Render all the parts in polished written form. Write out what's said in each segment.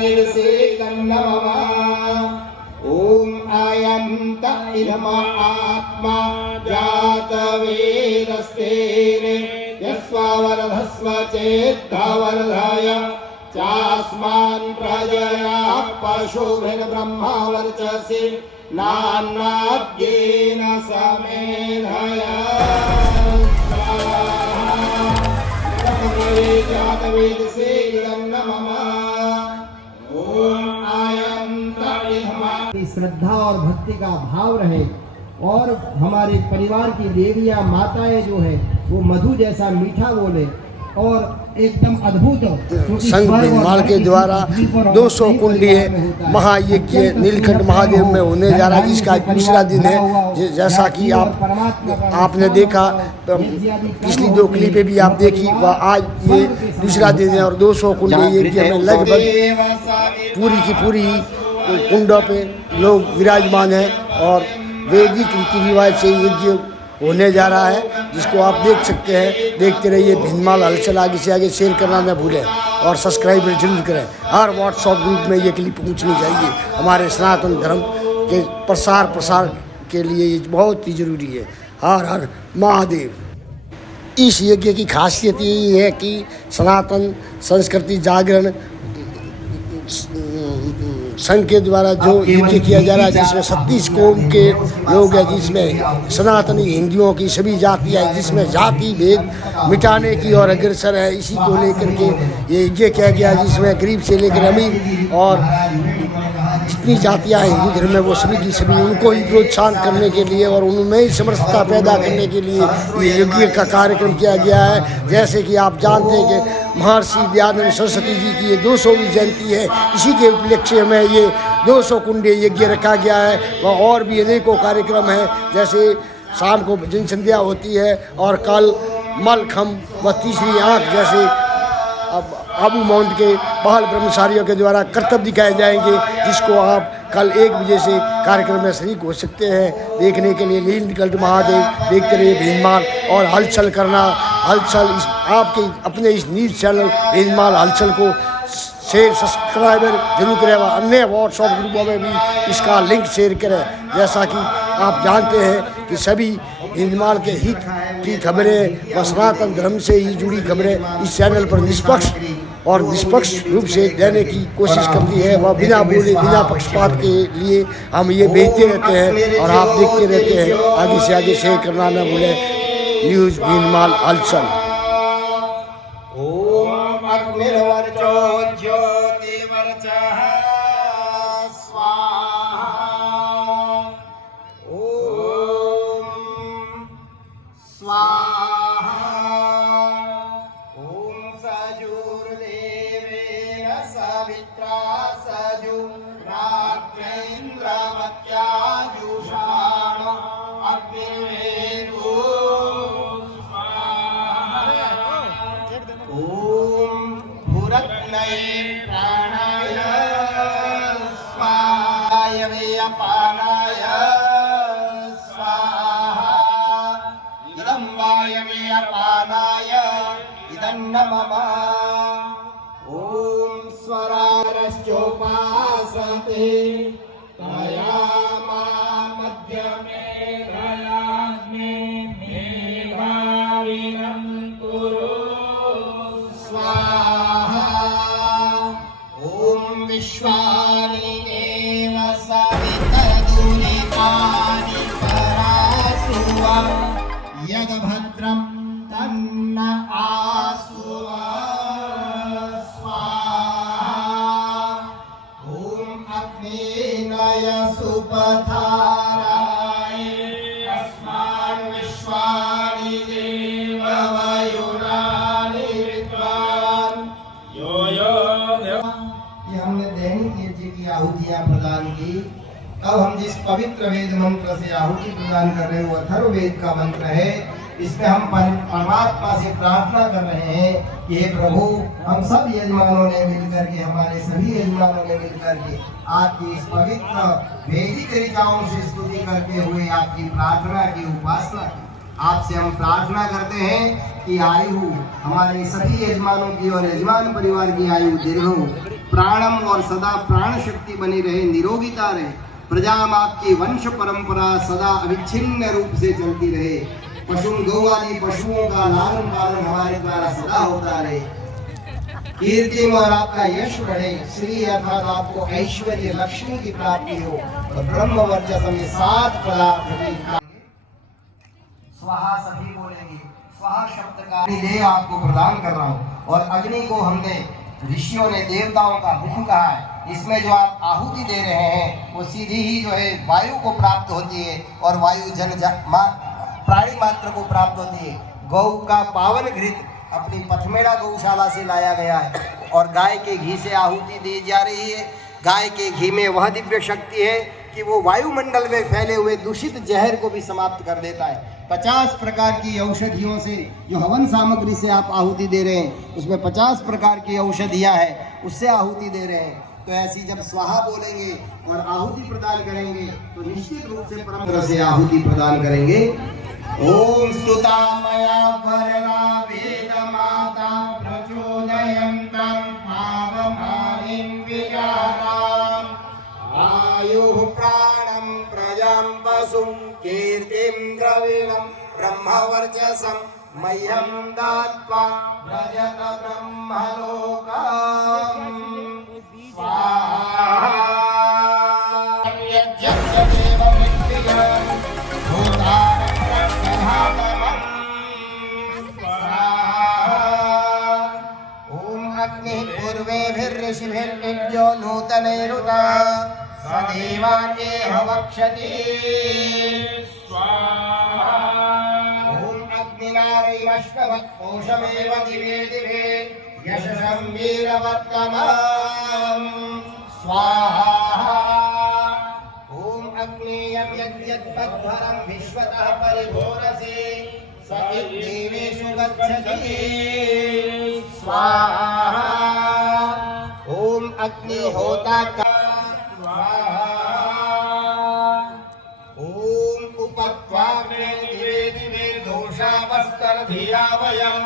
वेदसे नमः। ओम आयन्त इदम आत्मा जातवेदस्तेन यस्वावरधस्व चेत्तावरधाय चास्मान् प्रजया पशुभिर् ब्रह्मा वर्चसि नान्नाद्येन समेधया जातवेदसे नमः। ओम आयन्त श्रद्धा और भक्ति का भाव रहे और हमारे परिवार की देवियां माताएं जो है वो मधु जैसा मीठा बोले और एकदम अद्भुत संघ भीनमाल के द्वारा 200 कुंडीय महायज्ञ नीलकंठ महादेव में होने जा रहा है, जिसका दूसरा दिन है। जैसा कि आपने देखा पिछली 2 क्लिपें भी आप देखी, वह आज ये दूसरा दिन है और 200 कुंडीय यज्ञ में लगभग पूरी की पूरी कुंडों पे लोग विराजमान हैं और वैदिक रीति रिवाज से यज्ञ होने जा रहा है, जिसको आप देख सकते हैं। देखते रहिए भीनमाल हलचल। आगे से आगे शेयर करना न भूलें और सब्सक्राइब जरूर करें। हर व्हाट्सएप ग्रुप में ये क्लिप पहुंचनी चाहिए। हमारे सनातन धर्म के प्रसार के लिए ये बहुत ही जरूरी है। हर हर महादेव। इस यज्ञ की खासियत यही है कि सनातन संस्कृति जागरण संघ के द्वारा जो यज्ञ किया जा रहा है, जिसमें 36 कौम के लोग हैं, जिसमें सनातनी हिंदुओं की सभी जातियाँ हैं, जिसमें जाति भेद मिटाने की और अग्रसर है। इसी को लेकर के ये यज्ञ किया गया, जिसमें गरीब से लेकर अमीर और जितनी जातियाँ हिंदू धर्म में वो सभी की सभी उनको ही प्रोत्साहन करने के लिए और उनमें ही समरसता पैदा करने के लिए ये यज्ञ का कार्यक्रम किया गया है। जैसे कि आप जानते हैं कि महर्षि दयानंद सरस्वती जी की ये 200वीं जयंती है। इसी के उपलक्ष्य में ये 200 कुंडीय यज्ञ रखा गया है। वह और भी अनेकों कार्यक्रम हैं, जैसे शाम को भजन संध्या होती है और कल मलखम व तीसरी आँख जैसे आबू माउंट के बहाल ब्रह्मचारियों के द्वारा करतब दिखाए जाएंगे, जिसको आप कल 1 बजे से कार्यक्रम में शरीक हो सकते हैं। देखने के लिए नीलकंठ महादेव देखते रहिए भीनमाल और हलचल करना। हलचल इस आपके अपने इस न्यूज़ चैनल भीनमाल हलचल को शेयर सब्सक्राइबर जरूर करें। अन्य व्हाट्सएप ग्रुपों में भी इसका लिंक शेयर करें। जैसा कि आप जानते हैं कि सभी भीनमाल के हित की खबरें व सनातन धर्म से ही जुड़ी खबरें इस चैनल पर निष्पक्ष रूप से देने की कोशिश करती है। वह बिना बोले बिना पक्षपात के लिए हम ये भेजते रहते हैं और आप देखते रहते हैं। आगे से आगे शेयर करना न भूलें। न्यूज़ भीनमाल हलचल। ओम अग्निर्वर्चो ज्योतिर्वर्चः स्वाहा। ओम स्वाहा। ओम सजुर्देवेन सवित्रा सजुरात्रेन्द्रमत्याजुषाण अग्निवेदो ओम भूरत्नये प्राणाय स्वाहाय अपानाय स्वाहा। इदं वायवे अपानाय इदं नमः। ओम स्वरारश्चोपासते तयामा मध्यमे दयाग्ने मेधाविनं कुरु स्वाहा। ओम विश्वानि देव सवितदुरितानि परासुवा यद भद्रं तन्न आसुवा स्वाहा। ओम अग्नेनय सुपथाराय अस्मान् विश्वानि देव वयुनानि विद्वान् यो ये हमने दैनिक यज्ञ की आहुतियां प्रदान की। अब हम जिस पवित्र वेद मंत्र से आहुति प्रदान कर रहे हैं वो अथर्ववेद का मंत्र है। इसमें हम परमात्मा से प्रार्थना कर रहे हैं कि हे प्रभु, हम सब यजमानों ने मिलकर के हमारे सभी यजमानों ने मिलकर के आपकी इस पवित्र वैदिक ऋचाओं से स्तुति करते हुए आपकी प्रार्थना की उपासना की। आपसे हम प्रार्थना करते हैं कि आयु हमारे सभी यजमानों की और यजमान परिवार की आयु दीर्घ हो। प्राणम और सदा प्राण शक्ति बनी रहे, निरोगिता रहे। प्रजा आपकी वंश परंपरा सदा अविच्छिन्न रूप से चलती रहे। पशु गौ आदि पशुओं का लालन पालन हमारे द्वारा सदा होता रहे। कीर्ति में और आपका यश बढ़े। श्री अर्थात आपको ऐश्वर्य लक्ष्मी की प्राप्ति हो और ब्रह्म वर्चस्व में 7 पदार्थ की। स्वाहा सभी बोलेंगे। स्वाहा शब्द का देव आपको प्रदान कर रहा हूँ। और अग्नि को हमने ऋषियों ने देवताओं का मुख कहा है। इसमें जो आप आहुति दे रहे हैं वो सीधी ही जो है वायु को प्राप्त होती है और वायु प्राणी मात्र को प्राप्त होती है। गौ का पावन घृत अपनी पथमेड़ा गौशाला से लाया गया है और गाय के घी से आहुति दी जा रही है। गाय के घी में वह दिव्य शक्ति है कि वो वायुमंडल में फैले हुए दूषित जहर को भी समाप्त कर देता है। 50 प्रकार की औषधियों से जो हवन सामग्री से आप आहुति दे रहे हैं उसमें 50 प्रकार की औषधियां हैं, उससे आहुति दे रहे हैं। तो ऐसी जब स्वाहा बोलेंगे और आहुति प्रदान करेंगे तो निश्चित रूप से परम से आहुति प्रदान करेंगे। ओम स्तुता मया वरना वेद माता प्रचोदयन्तं पावमानिं विजानाम् आयुः प्राणं प्रजां पशुं कीर्तिं द्रविणं ब्रह्मवर्चसं मह्यं दत्त्वा व्रजत ब्रह्मलोकम् स्वाहा यज्ञस्य देवमृत्युं भूतानि ओम अग्नि पूर्वेभिर्ऋषिभिर्निज्ञो नूतनैरुता सदेवान्येह वक्षति स्वाहा ओम अग्निनारैवष्टवत्कोशमेव दिवे दिवे यशसं वीरवत्तमं स्वाहा अग्नेयं यद्यद्भरं विश्वतः परिभोरसे स देवेषु गच्छति स्वाहा ओम अग्निहोता स्वाहा ओम उपत्वाग्ने दिवे दिवे दोषावस्तरधिया वयं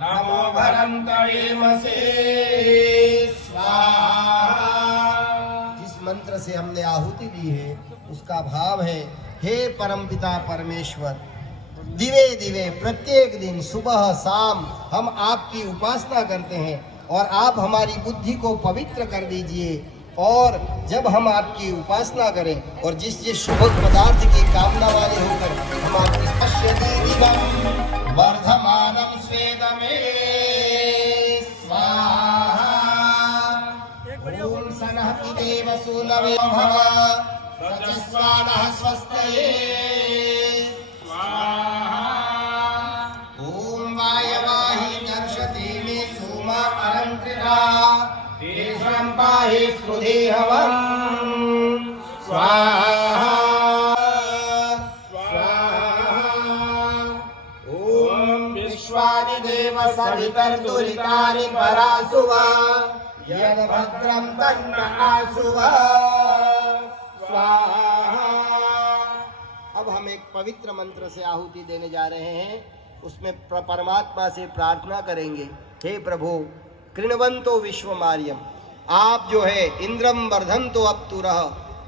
नमो भरन्तयेमसे स्वाहा। मंत्र से हमने आहुति दी है उसका भाव है, हे परमपिता परमेश्वर, दिवे दिवे प्रत्येक दिन सुबह शाम हम आपकी उपासना करते हैं और आप हमारी बुद्धि को पवित्र कर दीजिए। और जब हम आपकी उपासना करें और जिस जिस शुभ पदार्थ की कामना वाले होकर हम आपकी पश्यति दिवं वर्धमानं स्वेदमे स्वाहा ओम सनहति देव सूनवे भव रजस्वानः स्वस्तये स्वाहा ओम वायवाहि दर्शति मे सोमा अलंकृता देशं पाहि स्फुदेहवं स्वाहा ओम विश्वादिदेव सवितर्दुरितानि परासुवा यद भद्रं तन्न आसुवा स्वाहा। अब हम एक पवित्र मंत्र से आहुति देने जा रहे हैं, उसमें परमात्मा से प्रार्थना करेंगे, हे प्रभु कृण्वन्तो विश्वमार्यम, आप जो है इंद्रम वर्धन्तो अप्तुरः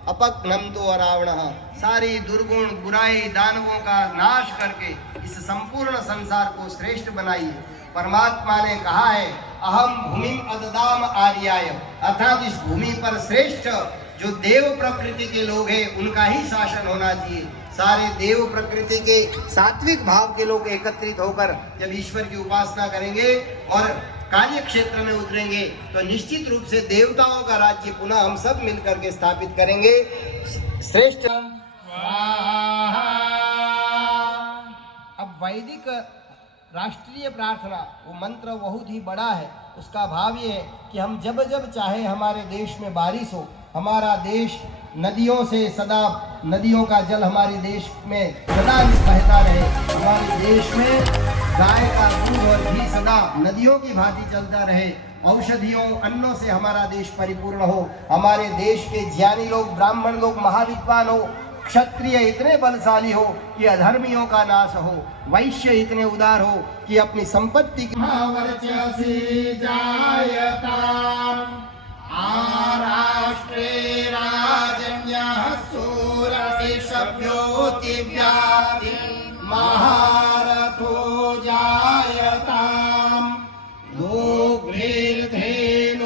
अपघ्नन्तो अरावणः, सारी दुर्गुण बुराई दानवों का नाश करके इस संपूर्ण संसार को श्रेष्ठ बनाइए। परमात्मा ने कहा है अहम भूमिम अददाम आर्याय, अर्थात इस भूमि पर श्रेष्ठ जो देव प्रकृति के लोग हैं उनका ही शासन होना चाहिए। सारे देव प्रकृति के सात्विक भाव के लोग एकत्रित होकर जब ईश्वर की उपासना करेंगे और कार्य क्षेत्र में उतरेंगे तो निश्चित रूप से देवताओं का राज्य पुनः हम सब मिलकर के स्थापित करेंगे। श्रेष्ठ अब वैदिक राष्ट्रीय प्रार्थना वो मंत्र बहुत ही बड़ा है। उसका भाव ये है कि हम जब जब चाहे हमारे देश में बारिश हो, हमारा देश नदियों से सदा नदियों का जल हमारे देश में सदा बहता रहे, हमारे देश में गाय का दूध और घी सदा नदियों की भांति चलता रहे, औषधियों अन्नों से हमारा देश परिपूर्ण हो, हमारे देश के ज्ञानी लोग ब्राह्मण लोग महाविद्वान हो, क्षत्रिय इतने बलशाली हो कि अधर्मियों का नाश हो, वैश्य इतने उदार हो कि अपनी संपत्ति की व्योतिव्याधि महारथो जायताम्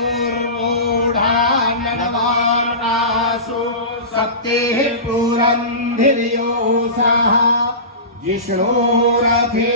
गोघ्रीर्धेनुर्मूढा नडवानासु सप्तेः पुरन्धिर्योषः जिष्णोरथे